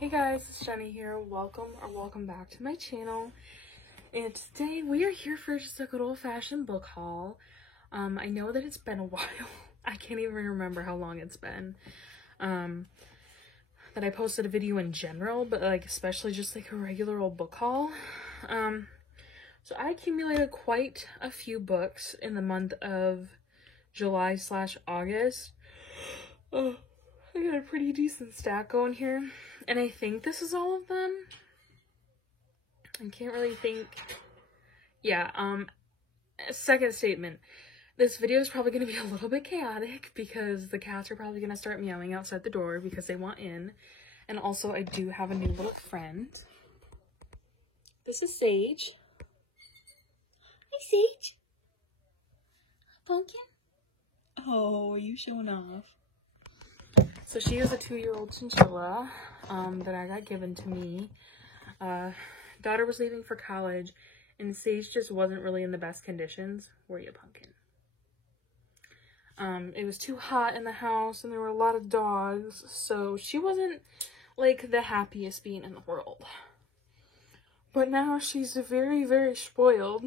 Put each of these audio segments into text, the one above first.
Hey guys, it's Jenny here. Welcome back to my channel. And today we are here for just a good old-fashioned book haul. I know that it's been a while. I can't even remember how long it's been. That I posted a video in general, but like especially just like a regular old book haul. So I accumulated quite a few books in the month of July/August. Oh, I got a pretty decent stack going here. And I think this is all of them. I can't really think. Yeah, second statement. This video is probably going to be a little bit chaotic because the cats are probably going to start meowing outside the door because they want in. And also, I do have a new little friend. This is Sage. Hi, Sage. Pumpkin. Oh, are you showing off? So she is a 2-year-old chinchilla that I got given to me. Daughter was leaving for college, and Sage just wasn't really in the best conditions. Were you, Pumpkin? It was too hot in the house, and there were a lot of dogs, so she wasn't, like, the happiest being in the world. But now she's very, very spoiled,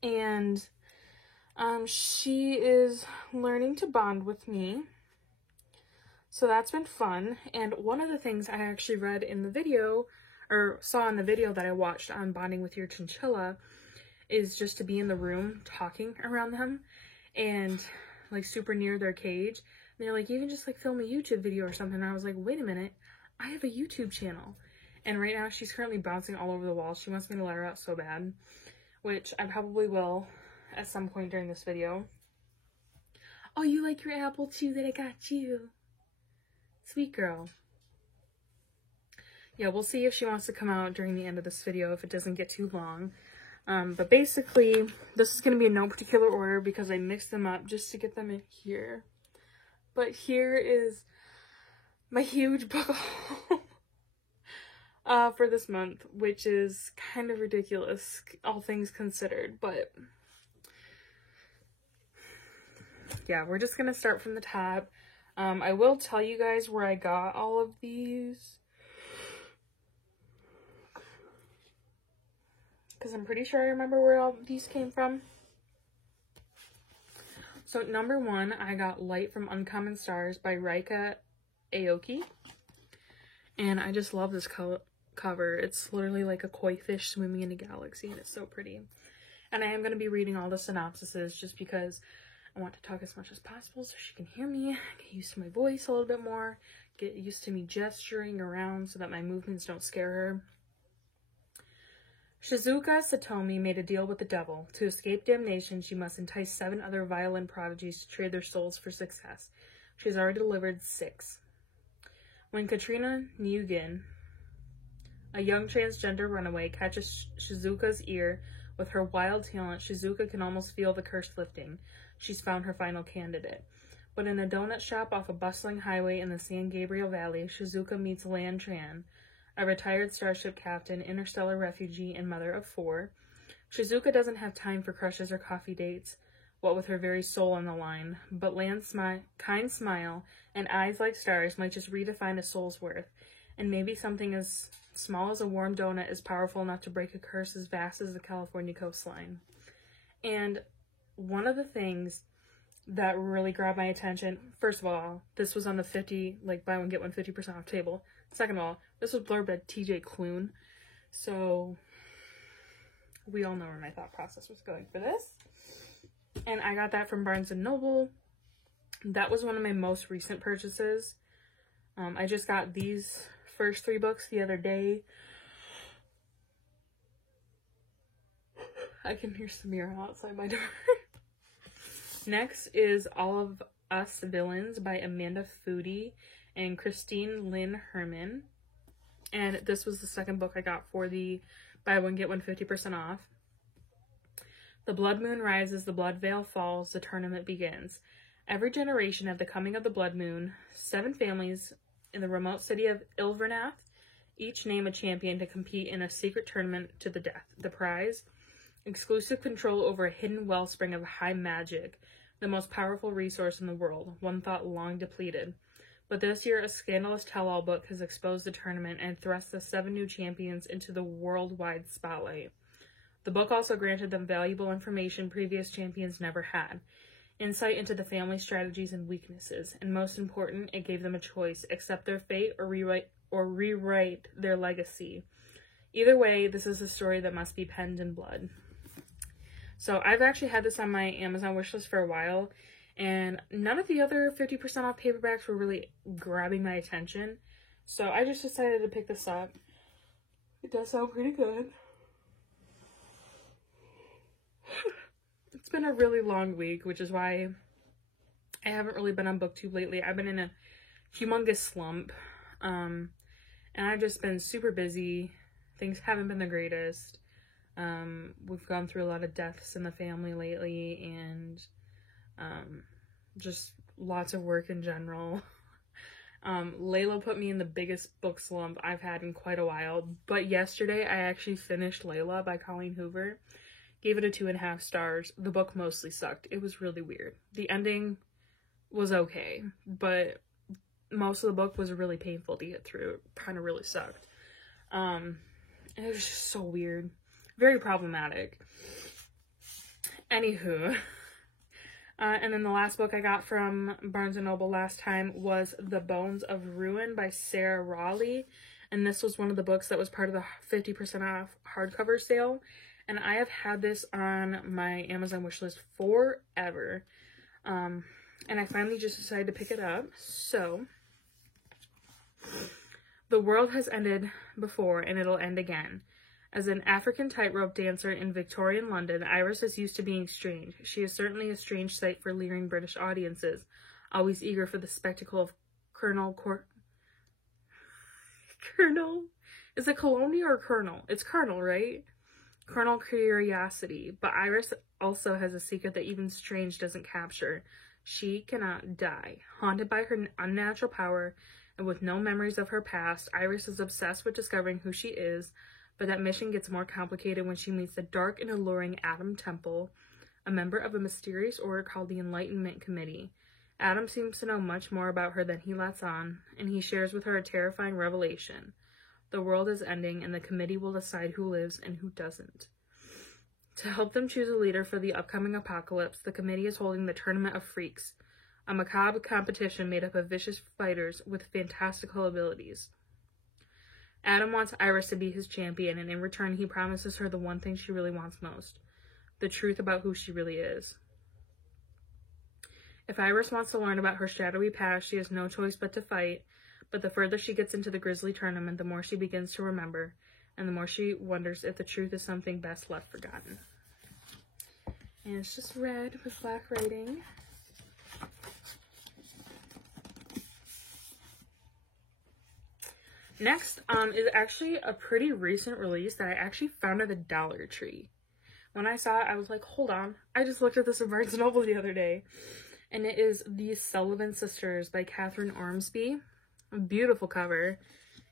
and she is learning to bond with me. So that's been fun, and one of the things I actually read in the video, or saw in the video that I watched on bonding with your chinchilla, is just to be in the room talking around them, and like super near their cage. And they're like, you can just like film a YouTube video or something. And I was like, wait a minute, I have a YouTube channel. And right now she's currently bouncing all over the walls. She wants me to let her out so bad, which I probably will at some point during this video. Oh, you like your apple too that I got you? Sweet girl. Yeah, we'll see if she wants to come out during the end of this video if it doesn't get too long. But basically, this is going to be in no particular order because I mixed them up just to get them in here. But here is my huge book haul for this month, which is kind of ridiculous, all things considered. But yeah, we're just going to start from the top. I will tell you guys where I got all of these, because I'm pretty sure I remember where all these came from. So number 1, I got Light from Uncommon Stars by Rika Aoki. And I just love this cover. It's literally like a koi fish swimming in a galaxy, and it's so pretty. And I am going to be reading all the synopsises just because I want to talk as much as possible so she can hear me, get used to my voice a little bit more, get used to me gesturing around so that my movements don't scare her. Shizuka Satomi made a deal with the devil. To escape damnation, she must entice 7 other violin prodigies to trade their souls for success. She has already delivered 6. When Katrina Nguyen, a young transgender runaway, catches Shizuka's ear with her wild talent, Shizuka can almost feel the curse lifting. She's found her final candidate. But in a donut shop off a bustling highway in the San Gabriel Valley, Shizuka meets Lan Tran, a retired starship captain, interstellar refugee, and mother of 4. Shizuka doesn't have time for crushes or coffee dates, what with her very soul on the line, but Lan's kind smile and eyes like stars might just redefine a soul's worth, and maybe something as small as a warm donut is powerful enough to break a curse as vast as the California coastline. And one of the things that really grabbed my attention, first of all, this was on the buy one get one 50% off table. Second of all, this was blurbed by TJ Klune, so we all know where my thought process was going for this. And I got that from Barnes & Noble. That was one of my most recent purchases. I just got these first 3 books the other day. I can hear Samira outside my door. Next is All of Us Villains by Amanda Foody and Christine Lynn Herman. And this was the second book I got for the buy one get one 50% off. The blood moon rises, the blood veil falls, the tournament begins. Every generation at the coming of the blood moon, 7 families in the remote city of Ilvernath each name a champion to compete in a secret tournament to the death. The prize? Exclusive control over a hidden wellspring of high magic, the most powerful resource in the world, one thought long depleted. But this year, a scandalous tell-all book has exposed the tournament and thrust the 7 new champions into the worldwide spotlight. The book also granted them valuable information previous champions never had, insight into the family's strategies and weaknesses, and most important, it gave them a choice: accept their fate or rewrite their legacy. Either way, this is a story that must be penned in blood. So I've actually had this on my Amazon wishlist for a while, and none of the other 50% off paperbacks were really grabbing my attention. So I just decided to pick this up. It does sound pretty good. It's been a really long week, which is why I haven't really been on BookTube lately. I've been in a humongous slump, and I've just been super busy. Things haven't been the greatest. We've gone through a lot of deaths in the family lately, and just lots of work in general. Layla put me in the biggest book slump I've had in quite a while, but yesterday I actually finished Layla by Colleen Hoover. Gave it a 2.5 stars. The book mostly sucked. It was really weird. The ending was okay, but most of the book was really painful to get through. It kind of really sucked. And it was just so weird. Very problematic. Anywho. And then the last book I got from Barnes & Noble last time was The Bones of Ruin by Sarah Rawley. And this was one of the books that was part of the 50% off hardcover sale. And I have had this on my Amazon wishlist forever. And I finally just decided to pick it up. So, the world has ended before and it'll end again. As an African tightrope dancer in Victorian London, Iris is used to being strange. She is certainly a strange sight for leering British audiences, always eager for the spectacle of Is it Colony or Colonel? It's Colonel, right? Colonel Curiosity. But Iris also has a secret that even strange doesn't capture. She cannot die. Haunted by her unnatural power and with no memories of her past, Iris is obsessed with discovering who she is, but that mission gets more complicated when she meets the dark and alluring Adam Temple, a member of a mysterious order called the Enlightenment Committee. Adam seems to know much more about her than he lets on, and he shares with her a terrifying revelation. The world is ending, and the committee will decide who lives and who doesn't. To help them choose a leader for the upcoming apocalypse, the committee is holding the Tournament of Freaks, a macabre competition made up of vicious fighters with fantastical abilities. Adam wants Iris to be his champion, and in return he promises her the one thing she really wants most: the truth about who she really is. If Iris wants to learn about her shadowy past, she has no choice but to fight, but the further she gets into the grisly tournament, the more she begins to remember, and the more she wonders if the truth is something best left forgotten. And it's just red with black writing. Next is actually a pretty recent release that I actually found at the Dollar Tree. When I saw it, I was like, hold on. I just looked at this in Barnes & Noble the other day. And it is The Sullivan Sisters by Catherine Ormsby. A beautiful cover.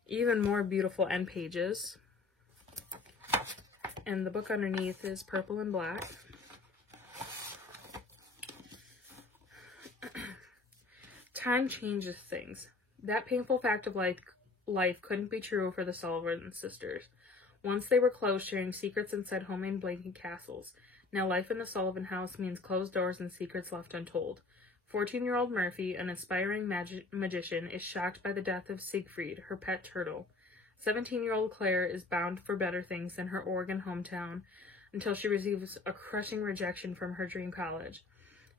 Even more beautiful end pages. And the book underneath is purple and black. Time changes things. That painful fact of life couldn't be true for the Sullivan sisters. Once they were close, sharing secrets inside homemade blanket castles. Now life in the Sullivan house means closed doors and secrets left untold. 14-year-old Murphy, an aspiring magician, is shocked by the death of Siegfried, her pet turtle. 17-year-old Claire is bound for better things than her Oregon hometown until she receives a crushing rejection from her dream college.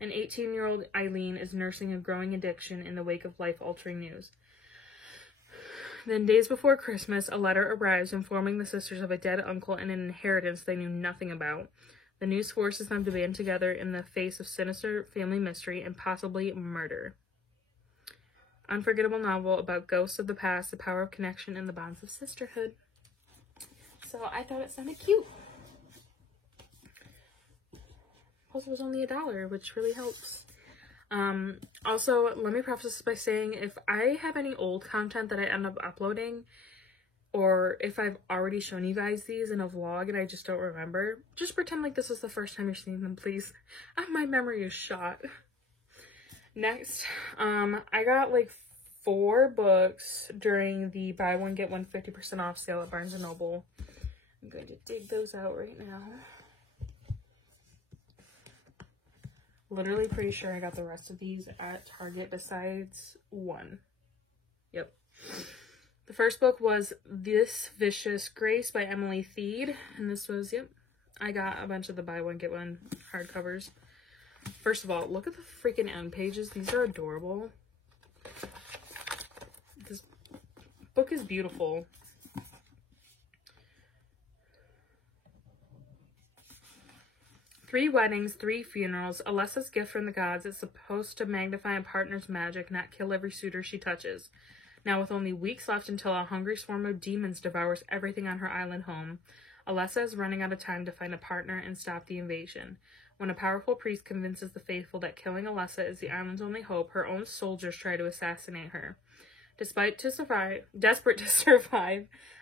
And 18-year-old Eileen is nursing a growing addiction in the wake of life-altering news. Then, days before Christmas, a letter arrives informing the sisters of a dead uncle and an inheritance they knew nothing about. The news forces them to band together in the face of sinister family mystery and possibly murder. Unforgettable novel about ghosts of the past, the power of connection, and the bonds of sisterhood. So I thought it sounded cute. Plus, it was only $1, which really helps. Also, let me preface this by saying if I have any old content that I end up uploading, or if I've already shown you guys these in a vlog and I just don't remember, just pretend like this is the first time you're seeing them, please. My memory is shot. Next, I got like 4 books during the buy one get one 50% off sale at Barnes & Noble. I'm going to dig those out right now. Literally pretty sure I got the rest of these at Target besides one. Yep. The first book was This Vicious Grace by Emily Thied. And this was, yep, I got a bunch of the buy one get one hardcovers. First of all, look at the freaking end pages. These are adorable. This book is beautiful. Three weddings, 3 funerals. Alessa's gift from the gods is supposed to magnify a partner's magic, not kill every suitor she touches. Now, with only weeks left until a hungry swarm of demons devours everything on her island home, Alessa is running out of time to find a partner and stop the invasion. When a powerful priest convinces the faithful that killing Alessa is the island's only hope, her own soldiers try to assassinate her. Desperate to survive,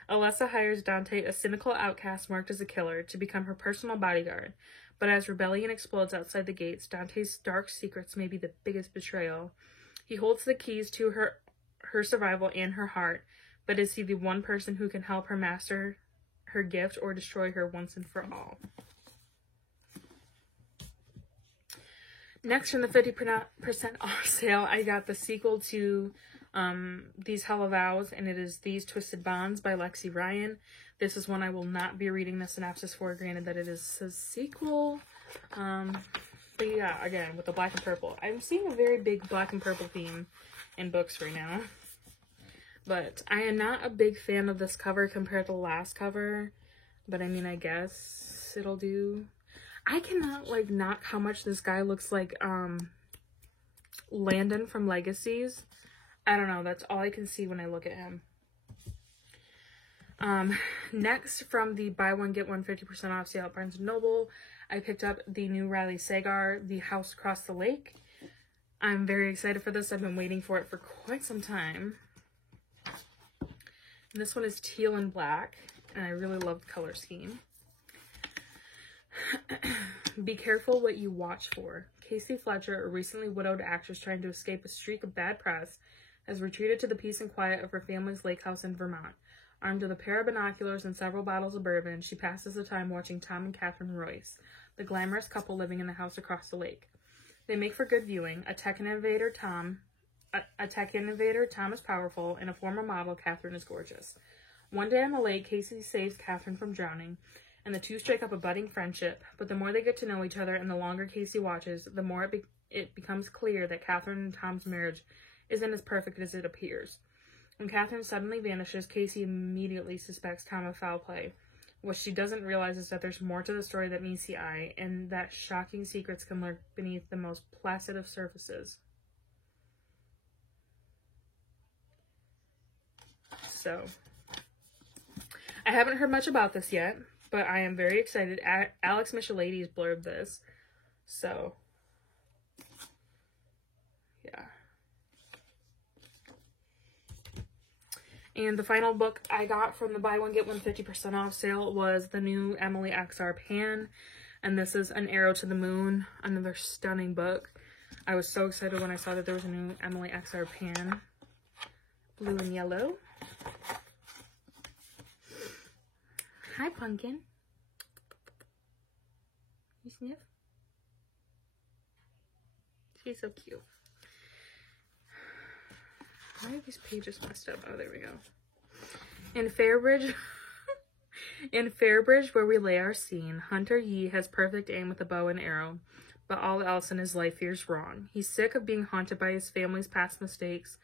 Alessa hires Dante, a cynical outcast marked as a killer, to become her personal bodyguard. But as rebellion explodes outside the gates, Dante's dark secrets may be the biggest betrayal. He holds the keys to her survival and her heart, but is he the one person who can help her master her gift or destroy her once and for all? Next, from the 50% off sale, I got the sequel to These Hella Vows, and it is These Twisted Bonds by Lexi Ryan. This is one I will not be reading the synopsis for, granted that it is a sequel. But yeah, again, with the black and purple. I'm seeing a very big black and purple theme in books right now. But I am not a big fan of this cover compared to the last cover. But I mean, I guess it'll do. I cannot, like, knock how much this guy looks like Landon from Legacies. I don't know. That's all I can see when I look at him. Next, from the buy one get one 50% off sale at Barnes & Noble, I picked up the new Riley Sagar, The House Across the Lake. I'm very excited for this. I've been waiting for it for quite some time. And this one is teal and black, and I really love the color scheme. Be careful what you watch for. Casey Fletcher, a recently widowed actress trying to escape a streak of bad press, has retreated to the peace and quiet of her family's lake house in Vermont. Armed with a pair of binoculars and several bottles of bourbon, she passes the time watching Tom and Catherine Royce, the glamorous couple living in the house across the lake. They make for good viewing. A tech innovator, Tom is powerful, and a former model, Catherine, is gorgeous. One day on the lake, Casey saves Catherine from drowning, and the two strike up a budding friendship. But the more they get to know each other and the longer Casey watches, the more it becomes clear that Catherine and Tom's marriage isn't as perfect as it appears. When Catherine suddenly vanishes, Casey immediately suspects Tom of foul play. What she doesn't realize is that there's more to the story that meets the eye, and that shocking secrets can lurk beneath the most placid of surfaces. So, I haven't heard much about this yet, but I am very excited. Alex Michelides blurbed this, so yeah. And the final book I got from the buy one get one 50% off sale was the new Emily XR Pan, and this is An Arrow to the Moon, another stunning book. I was so excited when I saw that there was a new Emily XR Pan, blue and yellow. Hi, Pumpkin. You sniff? She's so cute. Why are these pages messed up? Oh, there we go. In Fairbridge, where we lay our scene, Hunter Yee has perfect aim with a bow and arrow, but all else in his life feels wrong. He's sick of being haunted by his family's past mistakes.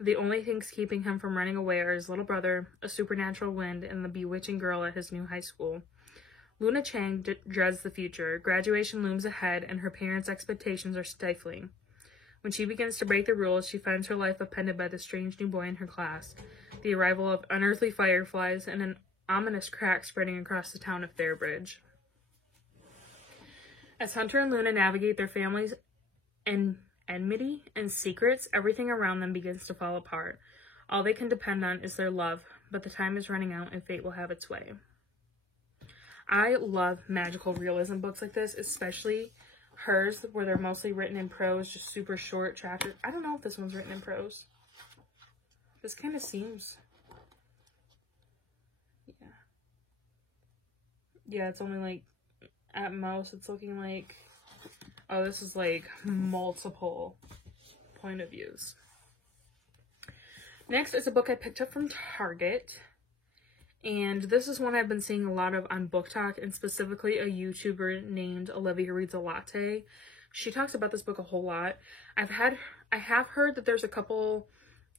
The only things keeping him from running away are his little brother, a supernatural wind, and the bewitching girl at his new high school. Luna Chang dreads the future. Graduation looms ahead, and her parents' expectations are stifling. When she begins to break the rules, she finds her life upended by the strange new boy in her class, the arrival of unearthly fireflies, and an ominous crack spreading across the town of Fairbridge. As Hunter and Luna navigate their family's enmity and secrets, everything around them begins to fall apart. All they can depend on is their love, but the time is running out and fate will have its way. I love magical realism books like this, especially hers, where they're mostly written in prose, just super short chapters. I don't know if this one's written in prose. This kind of seems... Yeah, it's only like, at most, it's looking like, oh, this is like multiple point of views. Next is a book I picked up from Target, and this is one I've been seeing a lot of on BookTok, and specifically a YouTuber named Olivia Reads a Latte. She talks about this book a whole lot. I have heard that there's a couple,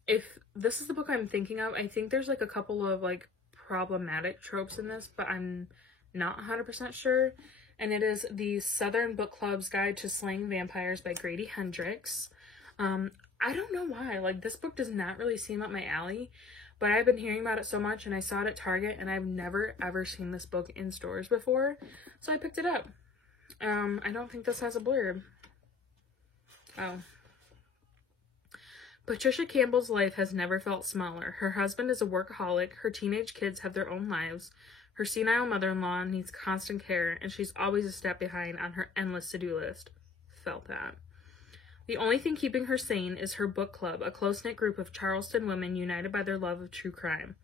if this is the book I'm thinking of, I think there's like a couple of like problematic tropes in this, but I'm not 100% sure. And it is the Southern Book Club's Guide to Slaying Vampires by Grady Hendrix. I don't know why, like, this book does not really seem up my alley, but I've been hearing about it so much, and I saw it at Target, and I've never ever seen this book in stores before, so I picked it up. I don't think this has a blurb. Oh. Patricia Campbell's life has never felt smaller. Her husband is a workaholic, her teenage kids have their own lives, her senile mother-in-law needs constant care, and she's always a step behind on her endless to-do list. Felt that. The only thing keeping her sane is her book club, a close-knit group of Charleston women united by their love of true crime.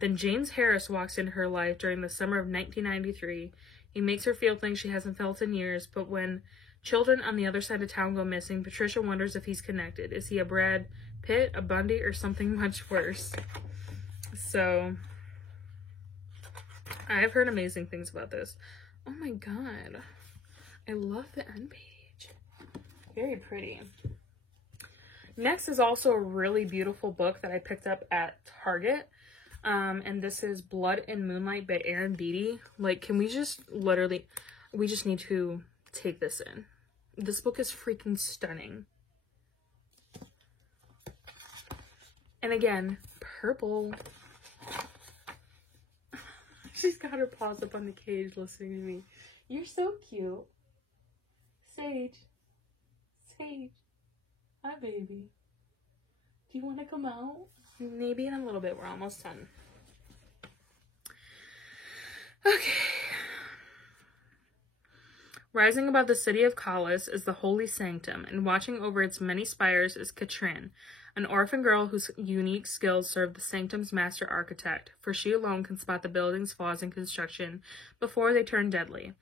Then James Harris walks into her life during the summer of 1993. He makes her feel things she hasn't felt in years, but when children on the other side of town go missing, Patricia wonders if he's connected. Is he a Brad Pitt, a Bundy, or something much worse? So... I've heard amazing things about this. Oh my god. I love the end page. Very pretty. Next is also a really beautiful book that I picked up at Target. And this is Blood and Moonlight by Erin Beatty. Like, can we just literally... We just need to take this in. This book is freaking stunning. And again, purple. She's got her paws up on the cage listening to me. You're so cute. Sage. Sage. Hi, baby. Do you want to come out? Maybe in a little bit. We're almost done. Okay. Rising above the city of Collis is the Holy Sanctum, and watching over its many spires is Katrin, an orphan girl whose unique skills serve the Sanctum's master architect, for she alone can spot the building's flaws in construction before they turn deadly.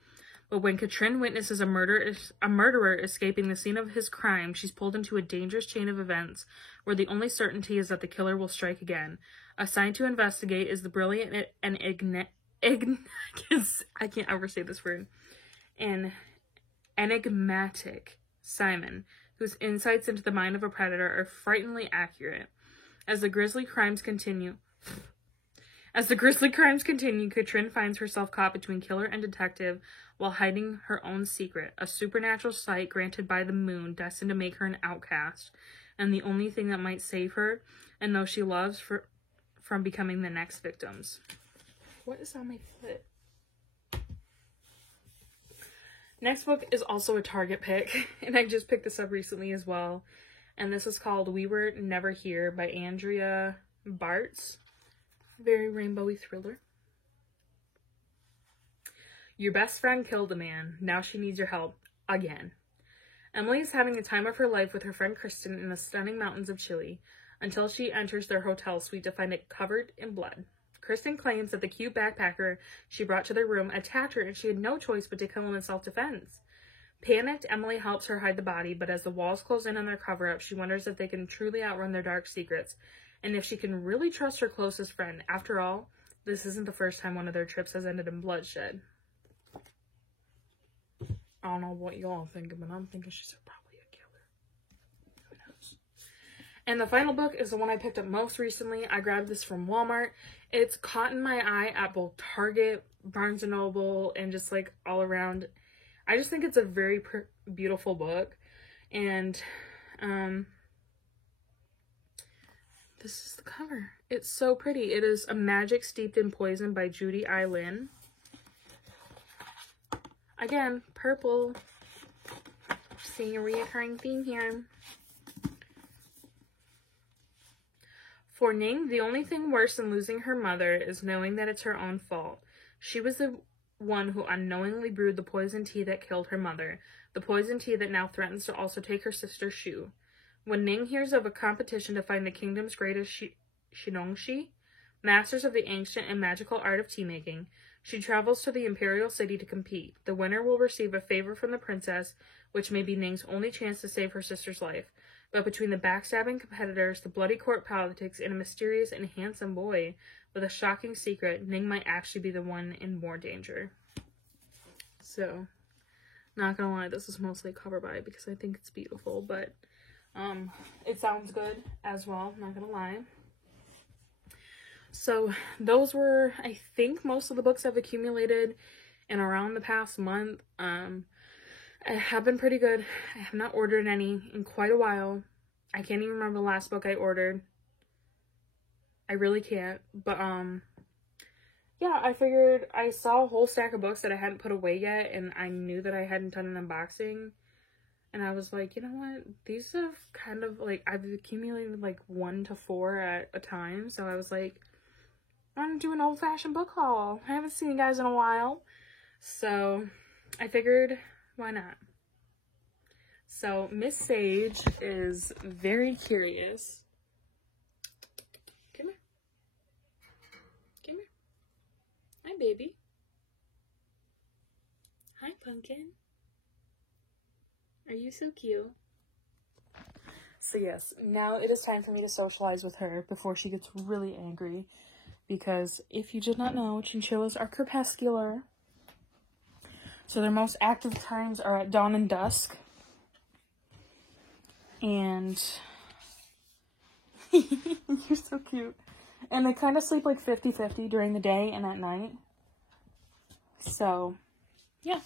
But when Katrin witnesses a murderer escaping the scene of his crime, she's pulled into a dangerous chain of events where the only certainty is that the killer will strike again. Assigned to investigate is the brilliant and I can't ever say this word. An enigmatic Simon, whose insights into the mind of a predator are frighteningly accurate. As the grisly crimes continue, Katrin finds herself caught between killer and detective while hiding her own secret, a supernatural sight granted by the moon destined to make her an outcast, and the only thing that might save her, and those she loves, from becoming the next victims. What is on my foot? Next book is also a Target pick, and I just picked this up recently as well. And this is called We Were Never Here by Andrea Bartz. Very rainbowy thriller. Your best friend killed a man. Now she needs your help. Again. Emily is having the time of her life with her friend Kristen in the stunning mountains of Chile, until she enters their hotel suite to find it covered in blood. Kristen claims that the cute backpacker she brought to their room attacked her and she had no choice but to kill him in self-defense. Panicked, Emily helps her hide the body, but as the walls close in on their cover-up, she wonders if they can truly outrun their dark secrets, and if she can really trust her closest friend. After all, this isn't the first time one of their trips has ended in bloodshed. I don't know what y'all thinking, but I'm thinking she's probably a killer. Who knows? And the final book is the one I picked up most recently. I grabbed this from Walmart. It's caught in my eye at both Target, Barnes & Noble, and just like all around. I just think it's a very beautiful book. And this is the cover. It's so pretty. It is A Magic Steeped in Poison by Judy I. Lin. Again, purple. Seeing a reoccurring theme here. For Ning, the only thing worse than losing her mother is knowing that it's her own fault. She was the one who unknowingly brewed the poison tea that killed her mother, the poison tea that now threatens to also take her sister Shu. When Ning hears of a competition to find the kingdom's greatest Shinongshi, masters of the ancient and magical art of tea making. She travels to the imperial city to compete. The winner will receive a favor from the princess, which may be Ning's only chance to save her sister's life. But between the backstabbing competitors, the bloody court politics, and a mysterious and handsome boy with a shocking secret, Ning might actually be the one in more danger. So, not gonna lie, this is mostly a cover by because I think it's beautiful, but it sounds good as well, not gonna lie. So those were, I think, most of the books I've accumulated in around the past month. I have been pretty good. I have not ordered any in quite a while. I can't even remember the last book I ordered. I really can't. But, yeah, I figured I saw a whole stack of books that I hadn't put away yet, and I knew that I hadn't done an unboxing. And I was like, you know what? These have kind of, like, I've accumulated, like, 1 to 4 at a time. So I was like, I'm gonna do an old-fashioned book haul. I haven't seen you guys in a while. So I figured, why not? So Miss Sage is very curious. Come here. Come here. Hi, baby. Hi, Pumpkin. Are you so cute? So yes, now it is time for me to socialize with her before she gets really angry. Because if you did not know, chinchillas are crepuscular. So their most active times are at dawn and dusk. And you're so cute. And they kind of sleep like 50-50 during the day and at night. So, yeah.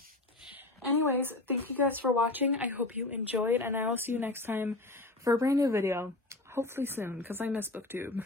Anyways, thank you guys for watching. I hope you enjoyed, and I will see you next time for a brand new video. Hopefully soon, because I miss BookTube.